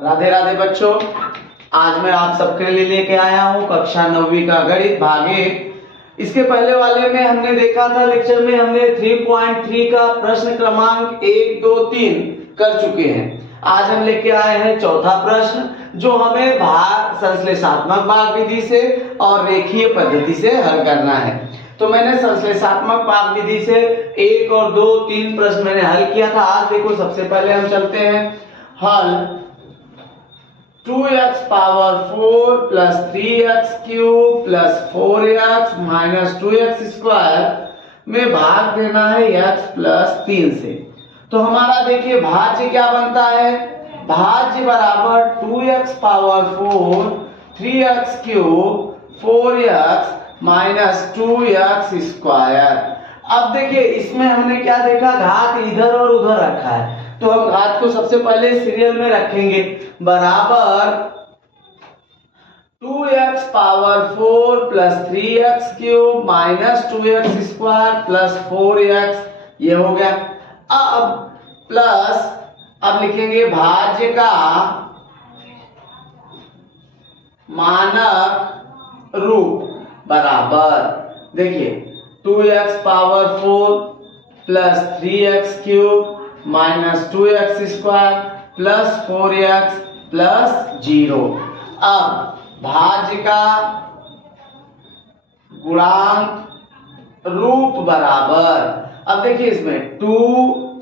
राधे राधे बच्चों, आज मैं आप सबके लिए लेके आया हूँ कक्षा 9वीं का गणित भाग 1। इसके पहले वाले में हमने देखा था, लेक्चर में हमने 3.3 का प्रश्न क्रमांक 1, 2, 3 कर चुके हैं। आज हम लेके आए हैं चौथा प्रश्न, जो हमें भाग संश्लेषात्मक भाग विधि से और रेखीय पद्धति से हल करना है। तो मैंने संश्लेषात्मक भाग विधि से 1 और 2, 3 प्रश्न मैंने हल किया था। आज देखो, सबसे पहले हम चलते हैं हल 2x power 4 plus 3x cube plus 4x minus 2x square में भाग देना है x प्लस 3 से। तो हमारा देखिए भाज्य क्या बनता है, भाज्य बराबर 2x power 4 3x cube 4x minus 2x square. अब देखिए इसमें हमने क्या देखा, घात इधर और उधर रखा है, तो हम घात को सबसे पहले सीरियल में रखेंगे। बराबर 2x power 4 plus 3x cube minus 2x square plus 4x, ये हो गया। अब प्लस, अब लिखेंगे भाज्य का मानक रूप बराबर, देखिए 2x power 4 plus 3x cube minus 2x square plus 4x plus 0। अब भाज्य का गुणांक रूप बराबर, अब देखिए इसमें 2,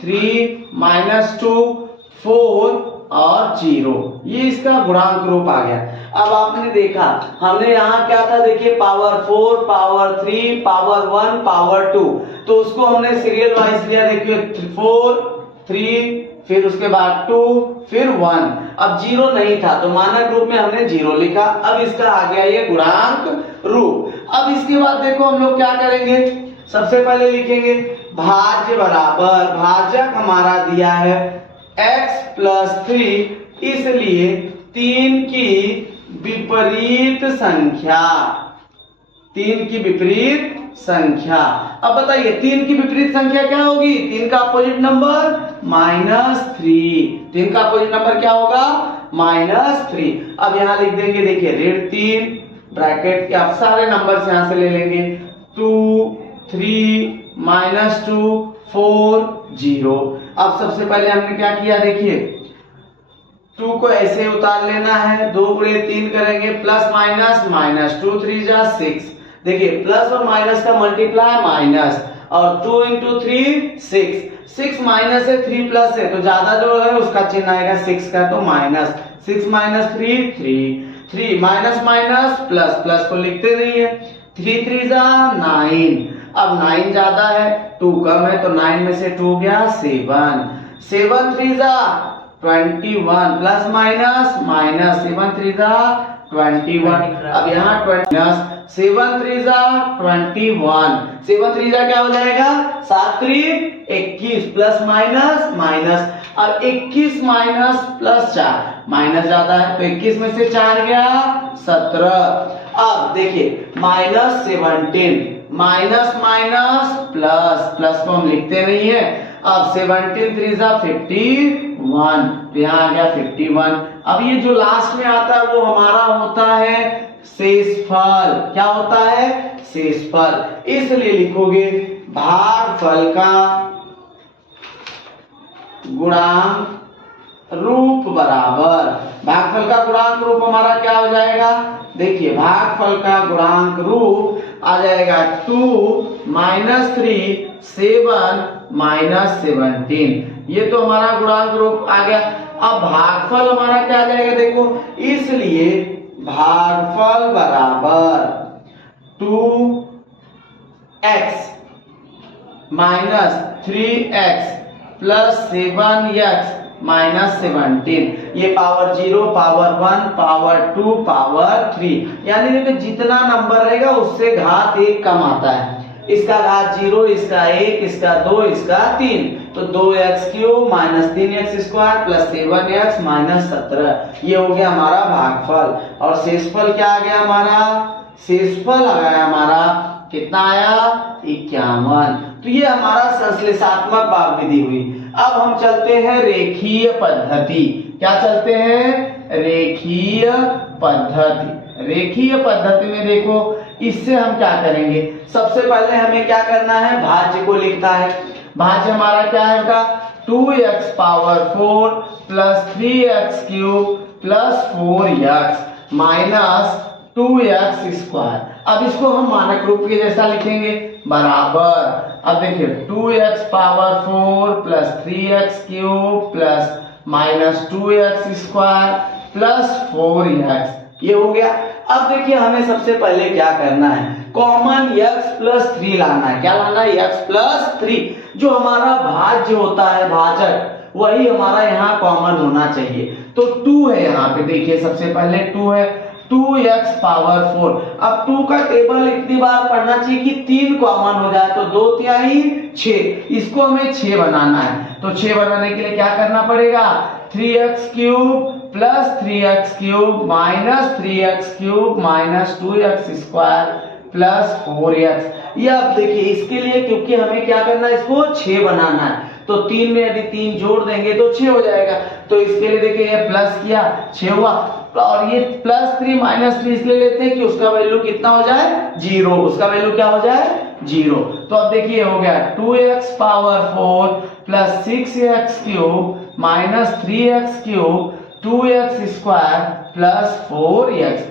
3 माइनस 2 4 और 0, ये इसका गुणांक रूप आ गया। अब आपने देखा, हमने यहाँ क्या था, देखिए पावर 4 पावर 3 पावर 1 पावर 2, तो उसको हमने सीरियल वाइज लिया। देखिए 4 3 फिर उसके बाद 2 फिर 1, अब 0 नहीं था तो मानक रूप में हमने 0 लिखा। अब इसका आ गया ये गुणांक रूप। अब इसके बाद देखो हम लोग क्या करेंगे, सबसे पहले लिखेंगे भाज्य बराबर, भाजक हमारा दिया है x प्लस 3, इसलिए 3 की विपरीत संख्या, 3 की विपरीत संख्या। अब बताइए 3 की विपरीत संख्या क्या होगी, 3 का अपोजिट नंबर -3, 3 का अपोजिट नंबर क्या होगा -3। अब यहां लिख देंगे, देखिए ऋण 3 ब्रैकेट के आप सारे नंबर यहां से ले लेंगे, 2 3 -2 4 0। अब सबसे पहले हमने क्या किया, देखिए 2 को ऐसे उतार लेना है, 2 गुणे 3 करेंगे, प्लस माइनस 2 3 जा 6। देखिए प्लस और माइनस का मल्टीप्लाई माइनस, और 2 इंटू 3 6, 6 माइनस है 3 प्लस है, तो ज्यादा जो है उसका चिन्ह आएगा 6 का, तो minus 6 minus 3 3 minus minus plus, plus को लिखते नहीं है, 3 3 जा 9। अब 9 ज्यादा है 2 कम है, तो 9 में से 2 गया 7 7 3 जा 21 प्लस माइनस माइनस 7 3 जा 21। अब यहाँ 7 3 जा 21, 7 3 जा क्या हो जाएगा 7 3 21 प्लस माइनस माइनस। अब 21 माइनस प्लस 4, माइनस ज्यादा है तो 21 में से 4 गया 17। अब देखिए -17, माइनस माइनस प्लस, प्लस को हम लिखते नहीं है। अब 17 3 जा 51, तो यहाँ आ गया 51। अब ये जो लास्ट में आता है वो हमारा होता है शेषफल। क्या होता है, शेषफल। इसलिए लिखोगे भागफल का गुणांक रूप बराबर, भागफल का गुणांक रूप हमारा क्या हो जाएगा, देखिए भागफल का गुणांक रूप आ जाएगा 2 -3 7 -17, ये तो हमारा गुणांक रूप आ गया। अब भागफल हमारा क्या आ जाएगा, देखो इसलिए भागफल बराबर 2x minus 3x plus 7x minus 17, ये पावर 0 पावर 1 पावर 2 पावर 3, यानी देखो जितना नंबर रहेगा उससे घात 1 कम आता है। इसका घात 0, इसका 1, इसका 2, इसका 3, तो 2x cube minus 3x square plus 7x minus 17, ये हो गया हमारा भागफल। और शेषफल क्या आ गया हमारा, शेषफल आ गया हमारा कितना आया 51। तो ये हमारा संश्लेषात्मक भाग विधि हुई। अब हम चलते हैं रेखीय पद्धति। क्या चलते हैं, रेखीय पद्धति। रेखीय पद्धति में देखो इससे हम क्या करेंगे, सबसे पहले हमें क्या करना है, भाज्य को लिखता है। भाज्य हमारा क्या है बेटा, 2x power 4 plus 3x cube plus 4x minus 2x square. अब इसको हम मानक रूप के जैसा लिखेंगे, बराबर। अब देखिए 2x power 4 plus 3x cube plus minus 2x square plus 4x, ये हो गया। अब देखिए हमें सबसे पहले क्या करना है, कॉमन x प्लस 3 लाना है। क्या लाना है, x प्लस 3। जो हमारा भाज्य होता है, भाजक, वही हमारा यहाँ कॉमन होना चाहिए। तो 2 है यहाँ पे, देखिए सबसे पहले 2 है, 2x पावर 4। अब 2 का टेबल इतनी बार पढ़ना चाहिए कि 3 कॉमन हो जाए, तो 2 तिहाई 6। इसको हमें 6 बनाना है, तो 6 बनाने के लिए क्या करना पड़ेगा, 3x cube plus 3x cube minus 3x cube minus 2x square plus 4x। ये अब देखिए इसके लिए, क्योंकि हमें क्या करना है, इसको 6 बनाना है, तो 3 में यदि 3 जोड़ देंगे तो 6 हो जाएगा। तो इसके लिए देखिए ये प्लस किया, 6 हुआ, और ये प्लस 3 माइनस 3 इसलिए लेते हैं कि उसका वैल्यू कितना हो जाए, 0। उसका वैल्यू क्या हो जाए, 0। तो अब देखिए हो गया 2x power 4 plus 6x cube minus 3x cube 2x square plus 4x।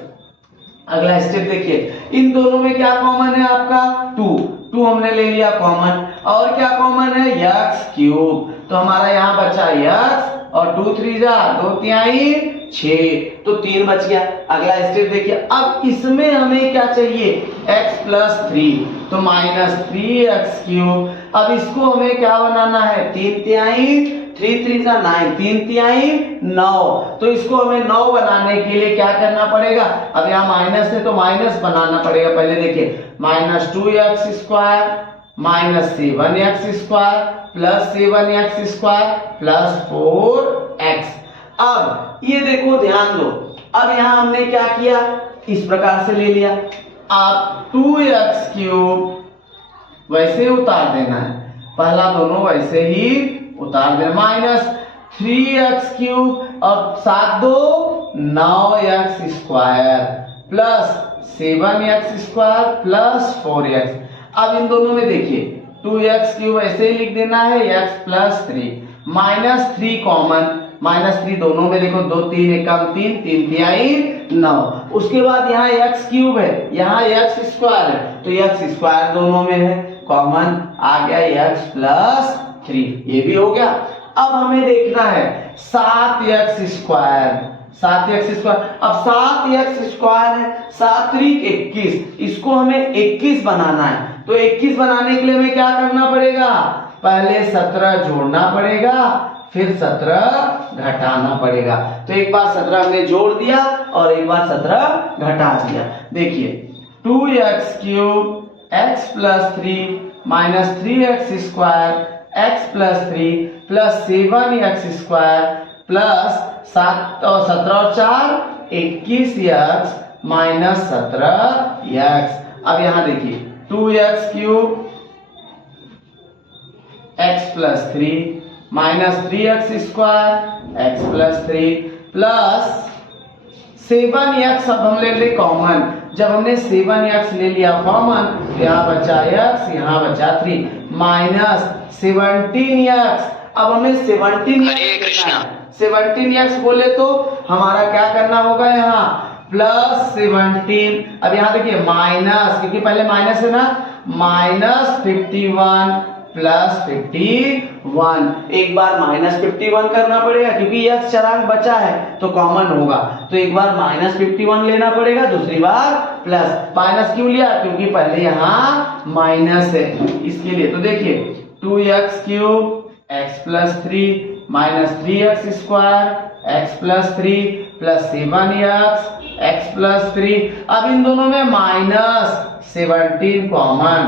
अगला स्टेप देखिए, इन दोनों में क्या कॉमन है आपका, 2 हमने ले लिया कॉमन, और क्या कॉमन है, x क्यूब। तो हमारा यहाँ बचा x, और 2 3 जा 2 तिहाई 6, तो 3 बच गया। अगला स्टेप देखिए, अब इसमें हमें क्या चाहिए, x प्लस 3, तो माइनस 3x क्यूब। अब इसको हमें क्या बनाना है, 3 तिहाई 3 3 जा 9, 3 तिहाई 9। तो इसको हमें 9 बनाने के लिए क्या करना पड़ेगा, अब यहाँ माइनस है तो माइनस बनाना पड़ेगा। पहले देखिए minus 2x square minus 7x square plus 7x square plus 4x। अब ये देखो ध्यान दो, अब यहाँ हमने क्या किया, इस प्रकार से ले लिया। आप 2x क्यूब वैसे उतार देना है, पहला दोनों वैसे ही उतार देना, माइनस 3x क्यूब, अब 7 2 9x square plus 7x square plus 4x। अब इन दोनों में देखिए 2x क्यूब ऐसे ही लिख देना है, x plus 3 minus 3 common, minus 3 दोनों में देखो, 2 3 एकम 3 3 तिहाई 9। उसके बाद यहाँ x क्यूब है, यहाँ x स्क्वायर है, तो x स्क्वायर दोनों में है, कॉमन आ गया x प्लस 3, ये भी हो गया। अब हमें देखना है 7x स्क्वायर, 7x स्क्वायर। अब 7x स्क्वायर है, 7 3 21, इसको हमें 21 बनाना है। तो 21 बनाने के लिए हमें क्या करना पड़ेगा, पहले 17 जोड़ना पड़ेगा, फिर 17 घटाना पड़ेगा। तो एक बार 17 हमने जोड़ दिया और एक बार 17 घटा दिया। देखिए 2x cube x plus 3 minus 3x square x plus 3 plus 7x square plus 7 और 17 और 4 21x माइनस 17x। अब यहां देखिए 2x cube x plus 3 minus 3x square x plus 3 plus 7x। अब हम ले ले कॉमन, जब हमने 7x ले लिया कॉमन, तो यहाँ बचा x, यहाँ बचा 3 माइनस 17x। अब हमें 17x बोले तो हमारा क्या करना होगा, यहाँ प्लस 17। अब यहाँ देखिए माइनस, क्योंकि पहले माइनस है ना, माइनस 51 प्लस 51। एक बार माइनस 51 करना पड़ेगा, क्योंकि x चरांक बचा है तो कॉमन होगा, तो एक बार माइनस 51 लेना पड़ेगा, दूसरी बार प्लस। माइनस क्यों लिया, क्योंकि पहले यहाँ माइनस है, इसके लिए। तो देखिए 2x cube x plus 3 minus 3x square x plus 3 plus 7x x plus 3। अब इन दोनों में minus 17 common,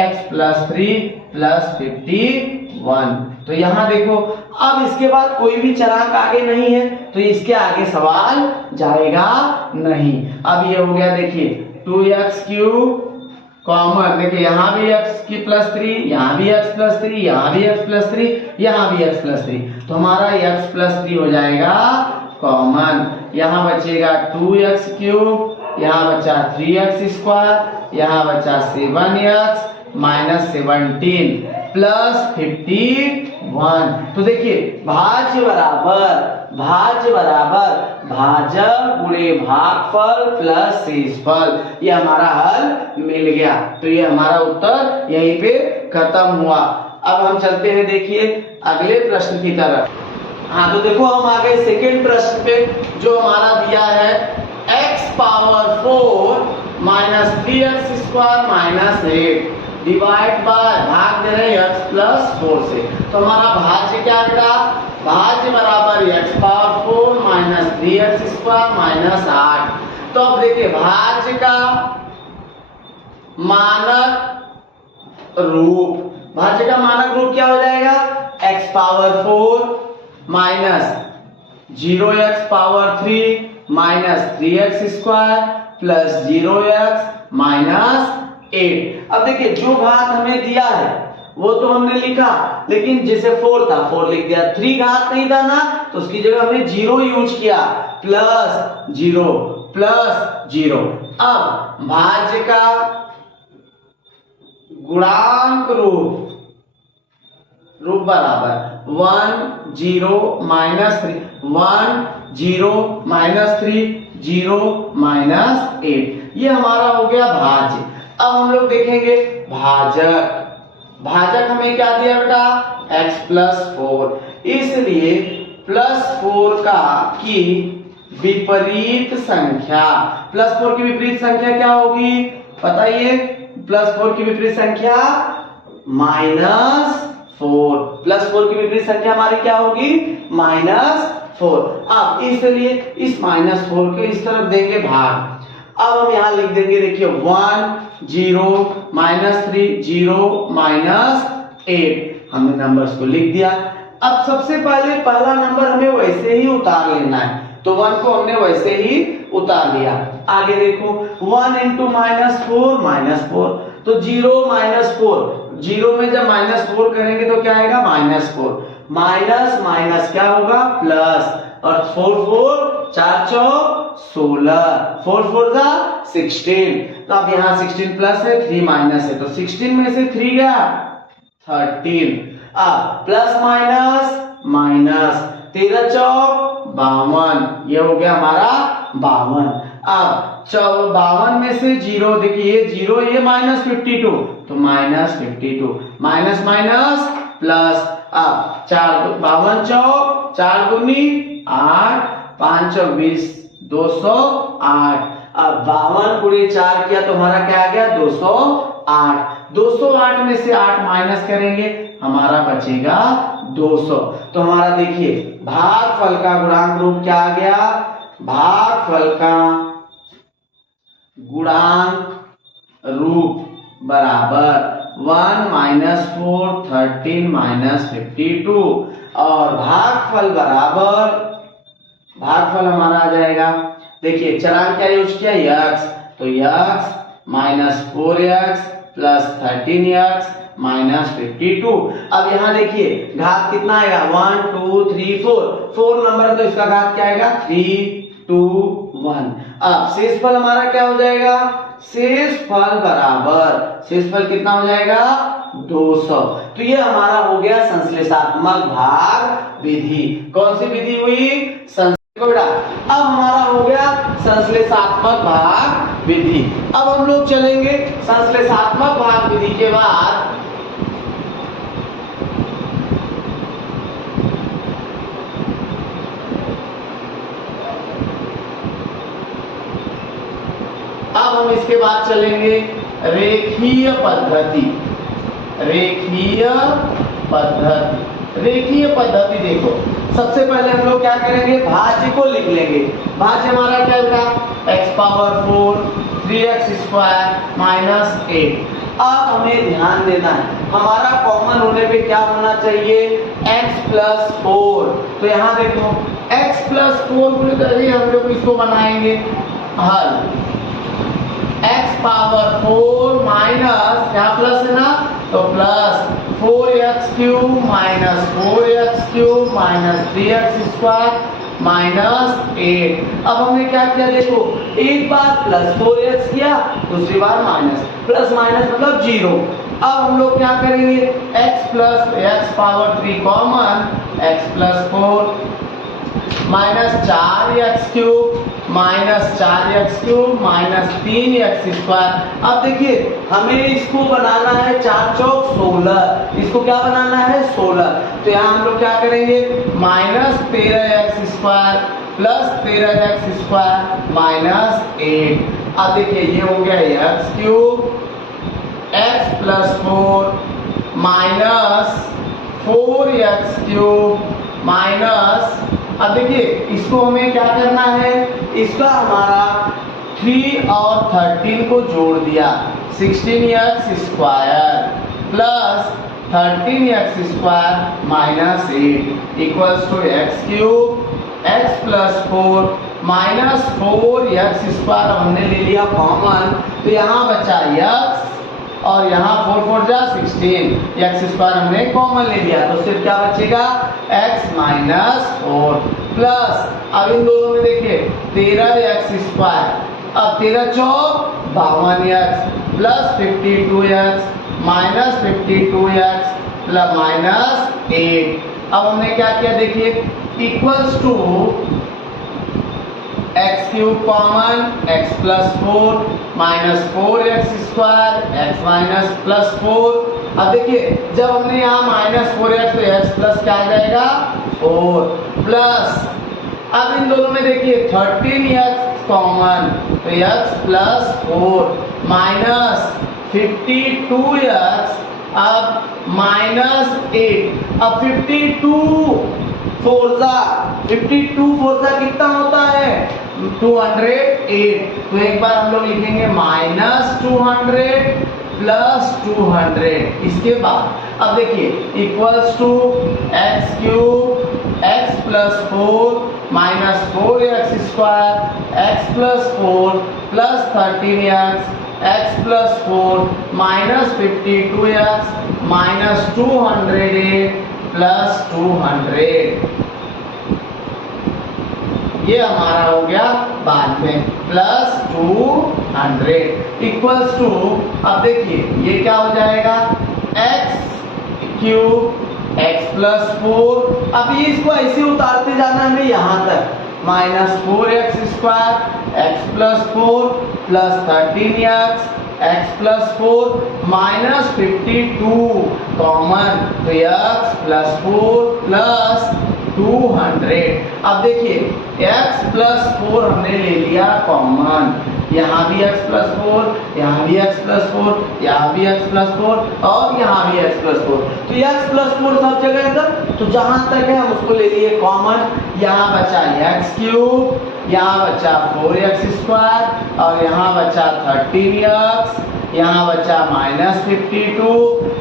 x plus 3 plus 51। तो यहाँ देखो, अब इसके बाद कोई भी चरांक आगे नहीं है, तो इसके आगे सवाल जाएगा नहीं। अब ये हो गया, देखिए 2x क्यूब कॉमन, देखिए यहाँ भी x की प्लस 3, यहाँ भी x प्लस 3, यहाँ भी x प्लस 3, यहाँ भी x प्लस 3। तो हमारा x प्लस 3 हो जाएगा कॉमन। यहाँ बचेगा 2x³ यहाँ बचा 3x स्क्वायर यहाँ बचा 7x माइनस 17 प्लस 51। तो देखिए भाज्य बराबर भाजक गुणे भागफल प्लस शेषफल, ये हमारा हल मिल गया। तो ये हमारा उत्तर यहीं पे खत्म हुआ। अब हम चलते हैं देखिए अगले प्रश्न की तरफ। हाँ तो देखो हम आ गए सेकेंड प्रश्न पे, जो हमारा दिया है x power 4 minus 3x square minus 8 divide by, भाग दे रहे x प्लस 4 से। तो हमारा भाज्य क्या आएगा, भाज्य बराबर x power 4 minus 3x square minus 8। तो अब देखिए भाज्य का मानक रूप क्या हो जाएगा, x power 4 minus 0x power 3 minus 3x square plus 0x minus 8। अब देखिए जो घात हमें दिया है वो तो हमने लिखा, लेकिन जैसे 4 था 4 लिख दिया, 3 घात नहीं था ना तो उसकी जगह हमने 0 यूज किया, प्लस 0। अब भाज्य का गुणांक रूप बराबर 1 0 माइनस 3 1 0 माइनस 3 0 माइनस 8, ये हमारा हो गया भाज्य। अब हम लोग देखेंगे भाजक हमें क्या दिया बेटा, x प्लस 4, इसलिए प्लस 4 की विपरीत संख्या, प्लस 4 की विपरीत संख्या क्या होगी बताइए, प्लस 4 की विपरीत संख्या माइनस 4, प्लस 4 की विपरीत संख्या हमारी क्या होगी माइनस 4। अब इसलिए इस माइनस 4 के इस तरफ देंगे भाग। अब हम यहां लिख देंगे देखिए 1 0 माइनस 3 0 माइनस 8, हमने नंबर्स को लिख दिया। अब सबसे पहले पहला नंबर हमें वैसे ही उतार लेना है, तो 1 को हमने वैसे ही उतार लिया। आगे देखो 1 इंटू माइनस 4 माइनस 4, तो 0 माइनस 4, 0 में जब माइनस 4 करेंगे तो क्या आएगा माइनस 4, माइनस माइनस क्या होगा प्लस, और 4 4 4 चौक 16, 4 4 जा 16। तो अब यहाँ 16 प्लस है 3 माइनस है, तो 16 में से 3 गया 13। अब प्लस माइनस माइनस 13 चौक 52, ये हो गया हमारा 52। अब 52 में से 0, देखिए ये 0 ये माइनस 52, तो माइनस 52 माइनस माइनस प्लस। अब 52 चौक 4 दूनी 8 5 चौक 20 208। अब 52 गुणे 4 किया तो हमारा क्या आ गया 208। 208 में से 8 माइनस करेंगे हमारा बचेगा 200। तो हमारा देखिए भागफल का गुणांक रूप क्या आ गया, भागफल का गुणांक रूप बराबर 1 माइनस 4 13 माइनस 52, और भागफल बराबर, भागफल हमारा आ जाएगा, देखिए चरांक क्या यूज किया x, तो x minus 4x plus 13x minus 52। अब यहाँ देखिए घात कितना आएगा 1 2 3 4 नंबर, तो इसका घात क्या आएगा 3 2 1। अब शेषफल हमारा क्या हो जाएगा, शेषफल बराबर, शेषफल कितना हो जाएगा 200। तो ये हमारा हो गया संश्लेषात्मक भाग विधि। कौन सी विधि हुई, अब हमारा हो गया संश्लेषात्मक भाग विधि। अब हम लोग चलेंगे संश्लेषात्मक भाग विधि के बाद अब हम इसके बाद चलेंगे रेखीय पद्धति। रेखीय पद्धति देखो, सबसे पहले हम लोग क्या करेंगे, भाज्य को लिख लेंगे। भाज्य हमारा क्या होगा, x power 4 3x square minus 8। अब हमें ध्यान देना है हमारा कॉमन होने पे क्या होना चाहिए, x प्लस 4। तो यहाँ देखो x प्लस 4 हम लोग इसको बनाएंगे हल, x पावर 4 माइनस, यहाँ प्लस है ना तो plus 4 4x³ minus 4x³ minus 3x² minus 8। अब हमने क्या किया देखो, एक बार प्लस 4x किया, दूसरी बार माइनस, प्लस माइनस मतलब 0। अब हम लोग क्या करेंगे, x plus x power 3 common, x plus 4 minus 4x³ minus 4x³ minus 3x²। अब देखिए हमें इसको बनाना है 4 चौक 16, इसको क्या बनाना है 16। तो यहाँ हम लोग क्या करेंगे, minus 13x² plus 13x² minus 8। अब देखिए ये हो गया x³ x plus 4 minus 4x³ minus, अब देखिए इसको हमें क्या करना है, इसका हमारा 3 और 13 को जोड़ दिया, 16x² plus 13x² minus 8 equals to x³ x plus 4 minus 4x² हमने ले लिया कॉमन, तो यहाँ बचा x और यहाँ 4 4 जा 16, x² हमने कॉमन ले लिया, तो सिर्फ क्या बचेगा x माइनस 4 प्लस, अब इन दोनों में देखिए 13x², अब 13 चौक 52x plus 52x minus 52x plus minus 8। अब हमने क्या किया देखिए, equals to x³ common, x plus 4 minus 4x² x minus plus 4। अब देखिए जब हमने यहाँ माइनस 4x तो x प्लस क्या आ जाएगा 4 प्लस, अब इन दोनों में देखिए 13x कॉमन, तो x प्लस 4 माइनस 52x अब माइनस 8। अब 52 4 कितना होता है 208। तो एक बार हम लोग लिखेंगे माइनस 200 प्लस 200। इसके बाद अब देखिए equals to x³ x plus 4 minus 4x² x plus 4 plus 13x x plus 4 minus 52x minus 208 plus 200। ये हमारा हो गया बाद में प्लस 200 इक्वल्स टू, अब देखिए ये क्या हो जाएगा x³ x प्लस 4। अब ये इसको ऐसे उतारते जाना हमें यहाँ तक, minus 4x² x plus 4 plus 13x x plus 4 minus 52 common, तो x प्लस 4 प्लस 200। अब देखिए x प्लस 4 हमने ले लिया कॉमन, यहाँ भी x प्लस 4, यहाँ भी x प्लस 4, यहाँ भी x प्लस 4 और यहाँ भी x प्लस 4। तो x प्लस 4 सब जगह है, तो जहां तक है हम उसको ले लिए कॉमन। यहाँ बचा x³, यहाँ बचा 4x² और यहाँ बचा 13x, यहाँ बचा माइनस 52।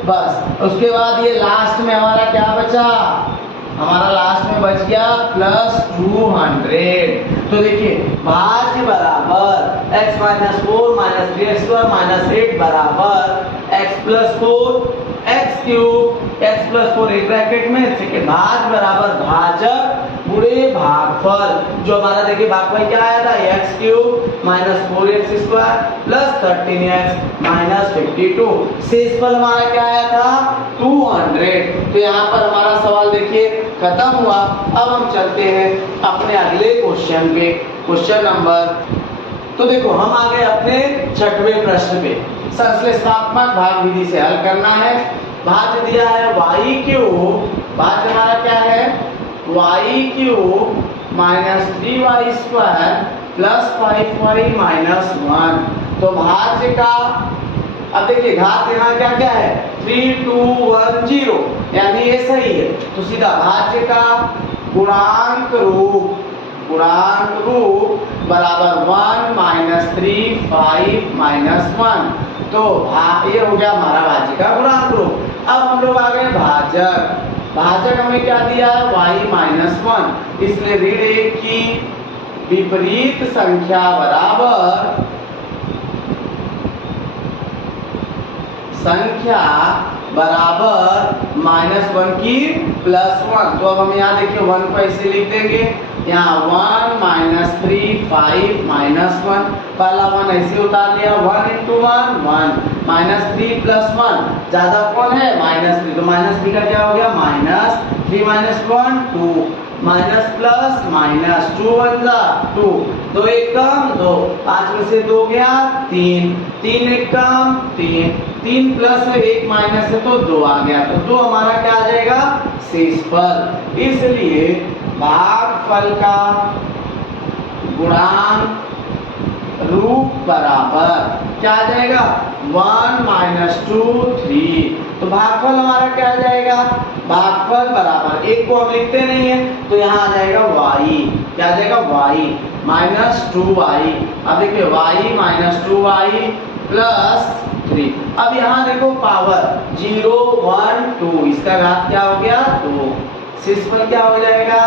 बस उसके बाद ये लास्ट में हमारा क्या बचा, हमारा लास्ट में बच गया प्लस 200। तो देखिए भाज्य बराबर x minus 4 minus 3x² minus 8 बराबर x plus 4 x³ x plus 4 एक ब्रैकेट में, ठीक भाज्य बराबर भाजक गुणे भागफल। जो हमारा देखिए भागफल क्या आया था x³ minus 4x² plus 13x minus 52। शेषफल हमारा क्या आया था 200। तो यहाँ पर हमारा सवाल देखिए खत्म हुआ। अब हम चलते हैं अपने अगले क्वेश्चन पे, क्वेश्चन नंबर, तो देखो हम आ गए अपने 6वें प्रश्न पे। संश्लेषणात्मक भाग विधि से हल करना है। भाज्य दिया है y³ भाज्य हमारा क्या है y³ minus 3y² plus 5y minus 1। तो भाज्य का अब देखिए घात यहाँ क्या क्या है 3 2 1 0, यानी ये सही है। तो सीधा भाज्य का गुणांक रूप बराबर 1 माइनस 3 5 माइनस 1। तो ये हो गया हमारा भाज्य का गुणांक रूप। अब हम लोग आ गए भाजक। भाजक हमें क्या दिया है y माइनस 1, इसलिए ऋण 1 की विपरीत संख्या बराबर -1 की +1। तो अब हम यहाँ देखिए 1 को ऐसे लिख देंगे, यहाँ 1 -3 5 -1, पहला 1 ऐसे उतार लिया, 1 × 1 1 -3 + 1 ज्यादा कौन है -3, तो -3 का क्या हो गया -3 -1 2 माइनस प्लस माइनस 2 1 जा 2, 2 1 कम 2, 5 में से 2 गया 3, 3 1 कम 3, 3 प्लस 1 माइनस है तो 2 आ गया, तो 2 हमारा क्या आ जाएगा शेषफल। इसलिए भागफल का गुणांक रूप बराबर क्या आ जाएगा 1 - 2 3। तो भागफल हमारा क्या आ जाएगा, भागफल बराबर एक को हम लिखते नहीं है तो यहाँ आ जाएगा y, क्या आ जाएगा y -2y। अब देखिए y -2y + 3। अब यहाँ देखो पावर 0 1 2, इसका घात क्या हो गया 2। शेषफल क्या हो जाएगा,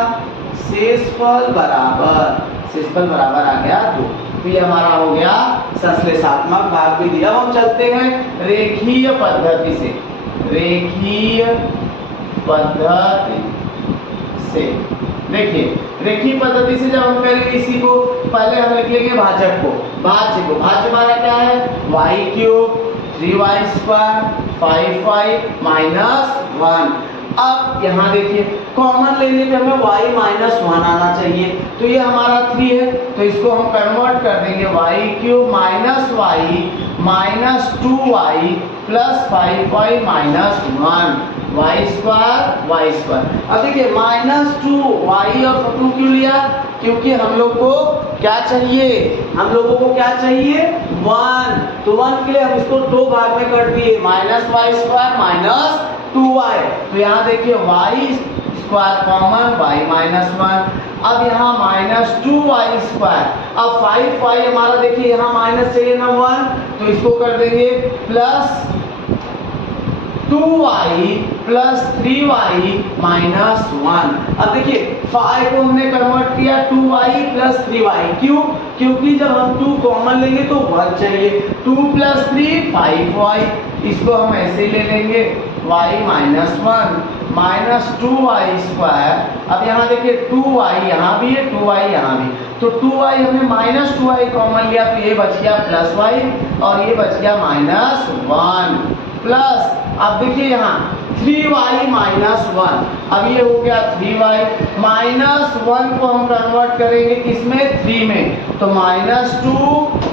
शेषफल बराबर आ गया 2। तो ये हमारा हो गया संश्लेषात्मक भाग विधि। अब हम चलते हैं रेखीय पद्धति से, रेखीय पद्धति से। देखिए रेखीय पद्धति से जब हम करेंगे इसी को, पहले हम लिख लेंगे भाजक को, भाज्य हमारा क्या है y³ 3y² 5y -1। अब यहाँ देखिए कॉमन लेने पे हमें y -1 आना चाहिए, तो ये हमारा 3 है तो इसको हम कन्वर्ट कर देंगे y³ -y -2y + 5y -1 y²। अब देखिए -2y और 2 क्यों लिया, क्योंकि हम लोग को क्या चाहिए, हम लोगों को क्या चाहिए 1, तो 1 के लिए हम इसको 2 भाग में कर दिए -y² -2y। तो यहाँ देखिए y² कॉमन y -1। अब यहाँ -2y², अब 5y हमारा देखिए यहाँ माइनस चाहिए ना 1, तो इसको कर देंगे +2y + 3y -1। अब देखिए 5 को हमने कन्वर्ट किया 2y + 3y, क्यों, क्योंकि जब हम 2 कॉमन लेंगे तो 1 चाहिए, 2 + 3 5y, इसको हम ऐसे ही ले लेंगे y -1 -2y²। अब यहाँ देखिए 2y यहाँ भी है 2y यहाँ भी, तो 2y हमने -2y कॉमन लिया तो ये बच गया +y और ये बच गया -1 प्लस। अब देखिए यहाँ 3y -1, अब ये हो गया 3y -1 को हम कन्वर्ट करेंगे किसमें 3 में, तो -2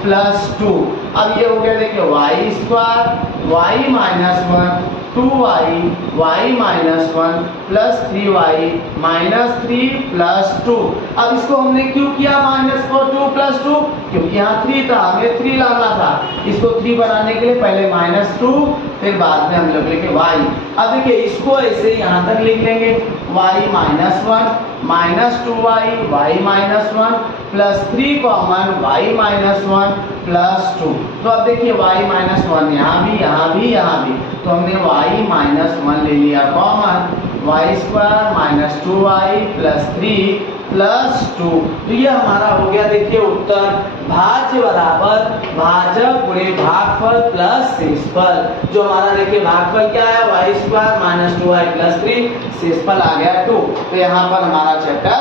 + 2। अब ये हो गया देखिए y² y -1 2y y -1 + 3y -3 + 2। अब इसको हमने क्यों किया -2 + 2, क्योंकि यहाँ 3 था, हमें 3 लाना था, इसको 3 बनाने के लिए पहले -2 फिर बाद में हम लोग लेंगे y। अब देखिए इसको ऐसे यहाँ तक लिख लेंगे y -1 -2y y -1 + 3 common y -1 + 2। तो अब देखिए y -1 यहाँ भी यहाँ भी यहाँ भी, तो हमने y -1 ले लिया कॉमन, y² -2y + 3 + 2। तो ये हमारा हो गया देखिए उत्तर, भाज्य बराबर भाजक गुणे भागफल प्लस शेषफल। जो हमारा देखिए भागफल क्या है y² -2y + 3, शेषफल आ गया 2। तो यहाँ पर हमारा चैप्टर